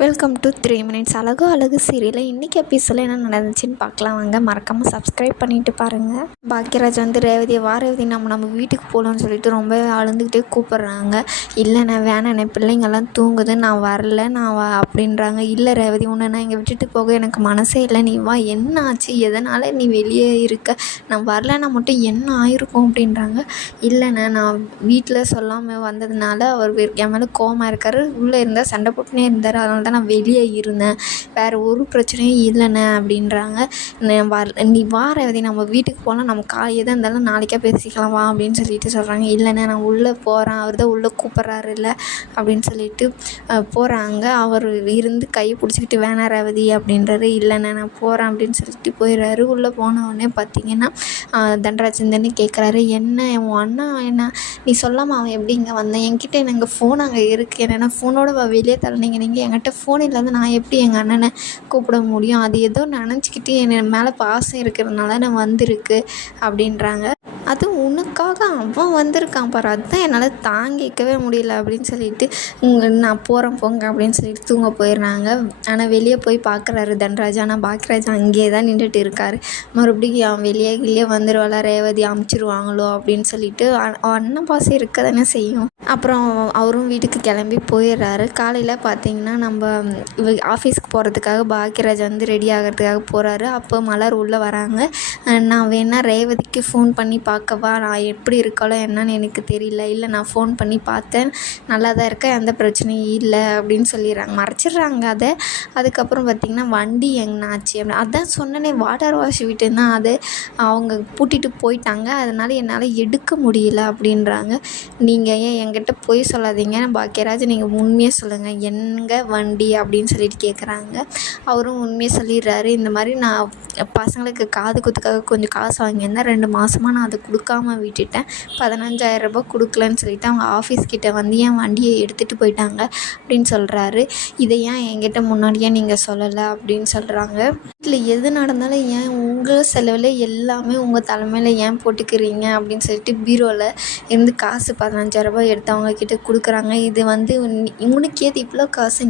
Welcome to 3 minutes அழகோ அழகு சீரியலில் இன்றைக்கி எபிசோடில் என்ன நடந்துச்சுன்னு பார்க்கலாம் வாங்க. மறக்காமல் சப்ஸ்கிரைப் பண்ணிவிட்டு பாருங்கள். பாக்கியராஜ் ரேவதியை ரேவதி நம்ம வீட்டுக்கு போகலான்னு சொல்லிட்டு ரொம்ப அழுந்துக்கிட்டே கூப்பிட்றாங்க. இல்லை நான் வேணாண்ணே, பிள்ளைங்கள்லாம் தூங்குது, நான் வரல, அப்படின்றாங்க. இல்லை ரேவதி, உன்னை நான் இங்கே விட்டுட்டு போக எனக்கு மனசே இல்லை, நீ வா. என்ன ஆச்சு, எதனால் நீ வெளியே இருக்க, நான் வரலன்னா மட்டும் என்ன ஆயிருக்கும் அப்படின்றாங்க. இல்லைண்ணே, நான் வீட்டில் சொல்லாமல் வந்ததுனால அவர் என் மேலே கோவமாக இருக்கார், உள்ளே இருந்தால் சண்டை போட்டுனே இருந்தார், அதனால தான் நான் வெளியே இருந்தேன், வேறு ஒரு பிரச்சனையும் இல்லைண்ணே அப்படின்றாங்க. நீ வா ரேவதி, நம்ம வீட்டுக்கு போகலாம், நம்ம எதாக இருந்தாலும் நாளைக்கே பேசிக்கலாம் வா அப்படின்னு சொல்லிட்டு சொல்கிறாங்க. இல்லைண்ணே, நான் உள்ளே போகிறேன், அவர் தான் உள்ளே கூப்பிட்றாரு இல்லை அப்படின்னு சொல்லிட்டு போகிறாங்க. அவர் இருந்து கையை பிடிச்சிக்கிட்டு வேணாம் ரேவதி அப்படின்றாரு. இல்லைண்ணே நான் போகிறேன் அப்படின்னு சொல்லிட்டு போயிடுறாரு. உள்ளே போனவுடனே பார்த்தீங்கன்னா தண்டராஜன் கேட்குறாரு, என்ன உன் அண்ணா என்ன நீ சொல்லாமல் அவன் எப்படி இங்கே வந்தேன், என்கிட்ட எனக்கு ஃபோன் அங்கே இருக்குது, என்னென்னா ஃபோனோட வெளியே தள்ளினீங்க, நீங்கள் என்கிட்ட ஃபோன் இல்லாத நான் எப்படி எங்கள் அண்ணனை கூப்பிட முடியும், அது ஏதோ நினச்சிக்கிட்டு என் மேலே பாசம் இருக்கிறதுனால நான் வந்திருக்கு அப்படின்றாங்க. அது உனக்காக அவன் வந்திருக்கான் பாரு, அதுதான் என்னால் தாங்கிக்கவே முடியல அப்படின்னு சொல்லிட்டு நான் போகிறேன் போங்க அப்படின்னு சொல்லிட்டு தூங்க போயிடுறாங்க. ஆனால் வெளியே போய் பார்க்குறாரு தன்ராஜ். ஆனால் பாக்கியராஜ் அங்கேயே தான் நின்றுட்டு இருக்கார். மறுபடியும் அவன் வெளியே வந்துடுவாளா, ரேவதி அமுச்சிடுவாங்களோ அப்படின்னு சொல்லிட்டு அண்ணன் பாசம் இருக்க தானே செய்யும். அப்புறம் அவரும் வீட்டுக்கு கிளம்பி போயிடுறாரு. காலையில் பார்த்தீங்கன்னா நம்ம ஆஃபீஸ்க்கு போகிறதுக்காக பாக்கியராஜ் ரெடி ஆகிறதுக்காக போகிறாரு. அப்போ மலர் உள்ளே வராங்க. நான் வேணா ரேவதிக்கு ஃபோன் பண்ணி பார்க்கவா, நான் எப்படி இருக்காளோ என்னன்னு எனக்கு தெரியல, இல்லை நான் ஃபோன் பண்ணி பார்த்தேன், நல்லா தான் இருக்கேன், எந்த பிரச்சனையும் இல்லை அப்படின்னு சொல்லிடுறாங்க, மறைச்சிடுறாங்க அதை. அதுக்கப்புறம் பார்த்திங்கன்னா வண்டி எங்கன்னாச்சு அப்படி அதான் சொன்னனே, வாட்டர் வாஷ் விட்டுன்னா அது அவங்க பூட்டிகிட்டு போயிட்டாங்க, அதனால் என்னால் எடுக்க முடியல அப்படின்றாங்க. நீங்கள் ஏன் என்கிட்ட போய் சொல்லாதீங்க பாக்கியராஜ், நீங்கள் உண்மையாக சொல்லுங்கள், எங்கே வண்டி அப்படின்னு சொல்லிட்டு கேட்குறாங்க. அவரும் உண்மையாக சொல்லிடுறாரு. இந்த மாதிரி நான் பசங்களுக்கு காது குத்துக்காக கொஞ்சம் காசு வாங்கியிருந்தேன், 2 மாதமாக நான் அதை கொடுக்காம விட்டுட்டேன், 15,000 ரூபாய் கொடுக்கலன்னு சொல்லிவிட்டு அவங்க ஆஃபீஸ்கிட்ட என் வண்டியை எடுத்துகிட்டு போயிட்டாங்க அப்படின்னு சொல்கிறாரு. இதை ஏன் என்கிட்ட முன்னாடியே நீங்கள் சொல்லலை அப்படின்னு சொல்கிறாங்க. வீட்டில் எது நடந்தாலும் ஏன் உங்கள் செலவில் எல்லாமே உங்கள் தலைமையில் ஏன் போட்டுக்கிறீங்க அப்படின்னு சொல்லிட்டு பீரோவில் இருந்து காசு 15,000 ரூபாய் எடுத்து அவங்கக்கிட்ட கொடுக்குறாங்க. இது உனக்கு ஏது இவ்வளோ காசு,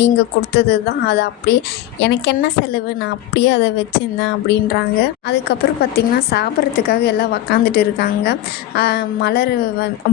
நீங்கள் கொடுத்தது தான், அது அப்படியே எனக்கு என்ன செலவு, நான் அப்படியே அதை வச்சுருந்தேன் அப்படின்றாங்க. அதுக்கப்புறம் பார்த்திங்கன்னா சாப்பிட்றதுக்காக எல்லாம் உக்காந்துட்டு இருக்காங்க.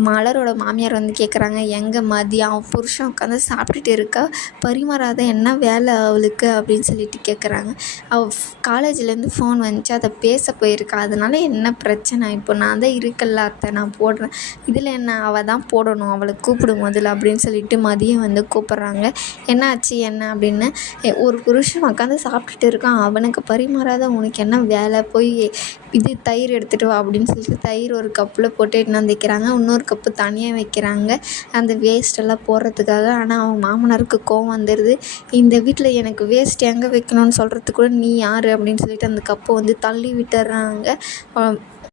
மலரோட மாமியார் கேட்குறாங்க, எங்கே மதியம் அவன் புருஷன் உட்காந்து சாப்பிட்டுட்டு இருக்கா, பரிமாறாத என்ன வேலை அவளுக்கு அப்படின்னு சொல்லிட்டு கேட்குறாங்க. அவள் காலேஜ்லேருந்து ஃபோன் வந்துச்சு, அதை பேச போயிருக்கா, அதனால என்ன பிரச்சனை, இப்போ நான் தான் இருக்கல அத்தை, நான் போடுறேன், இதில் என்ன அவள் தான் போடணும், அவளை கூப்பிடும் முதல்ல அப்படின்னு சொல்லிட்டு மதியம் கூப்பிட்றாங்க. என்ன ஆச்சு என்ன அப்படின்னு, ஒரு புருஷன் உட்காந்து சாப்பிட்டுட்டு இருக்கான், அவனுக்கு பரிமாறாத உனக்கு என்ன வேலை, போய் இது தயிர் எடுத்துகிட்டு வா அப்படின்னு சொல்லிட்டு தயிர் ஒரு கப்பில் போட்டு எடுத்து வைக்கிறாங்க. இன்னொரு கப்பு தனியாக வைக்கிறாங்க அந்த வேஸ்ட்டெல்லாம் போடுறதுக்காக. ஆனால் அவங்க மாமனாருக்கு கோவம் வந்துடுது. இந்த வீட்டில் எனக்கு வேஸ்ட் எங்கே வைக்கணும்னு சொல்கிறதுக்கு கூட நீ யார் அப்படின்னு சொல்லிட்டு அந்த கப்பை தள்ளி விட்டுறாங்க.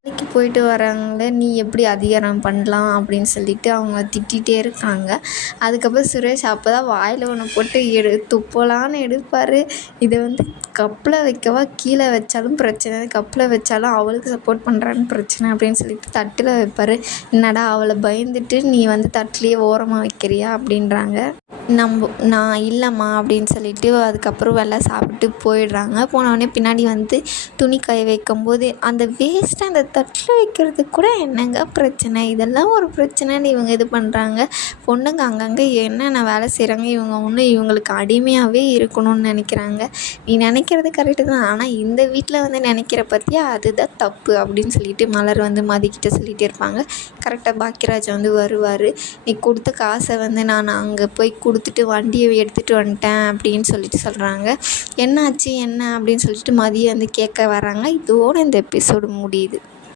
வேலைக்கு போயிட்டு வராங்களே, நீ எப்படி அதிகாரம் பண்ணலாம் அப்படின்னு சொல்லிட்டு அவங்க திட்டிகிட்டே இருக்காங்க. அதுக்கப்புறம் சுரேஷ் அப்போ தான் வாயில் ஒன்று போட்டு துப்பலான்னு எடுப்பார். இதை கப்பில் வைக்கவா, கீழே வச்சாலும் பிரச்சனை, கப்பில் வச்சாலும் அவளுக்கு சப்போர்ட் பண்ணுறான்னு பிரச்சனை அப்படின்னு சொல்லிட்டு தட்டில் வைப்பார். என்னடா அவளை பயந்துட்டு நீ தட்டிலேயே ஓரமாக வைக்கிறியா அப்படின்றாங்க. நான் இல்லைம்மா அப்படின்னு சொல்லிட்டு அதுக்கப்புறம் வெள்ளை சாப்பிட்டு போயிடுறாங்க. போனவுடனே பின்னாடி துணி காய வைக்கும்போது அந்த வேஸ்ட்டு அந்த தட்டில் வைக்கிறதுக்கு கூட என்னங்க பிரச்சனை, இதெல்லாம் ஒரு பிரச்சனைன்னு இவங்க இது பண்ணுறாங்க. பொண்ணுங்க அங்கங்கே என்னென்ன வேலை செய்கிறாங்க, இவங்க இவங்களுக்கு அடிமையாகவே இருக்கணும்னு நினைக்கிறாங்க. நீ நினைக்கிறது கரெக்டு தான், ஆனால் இந்த வீட்டில் நினைக்கிற பற்றியா அதுதான் தப்பு அப்படின்னு சொல்லிட்டு மலர் மதிக்கிட்ட சொல்லிகிட்டே இருப்பாங்க. கரெக்டாக பாக்கியராஜ் வருவார். நீ கொடுத்த காசை நான் அங்கே போய் கொடுத்துட்டு வண்டியை எடுத்துகிட்டு வந்துட்டேன் அப்படின்னு சொல்லிட்டு சொல்கிறாங்க. என்னாச்சு என்ன அப்படின்னு சொல்லிட்டு மதியம் கேட்க வராங்க. இதோடு இந்த எபிசோடு முடியுது.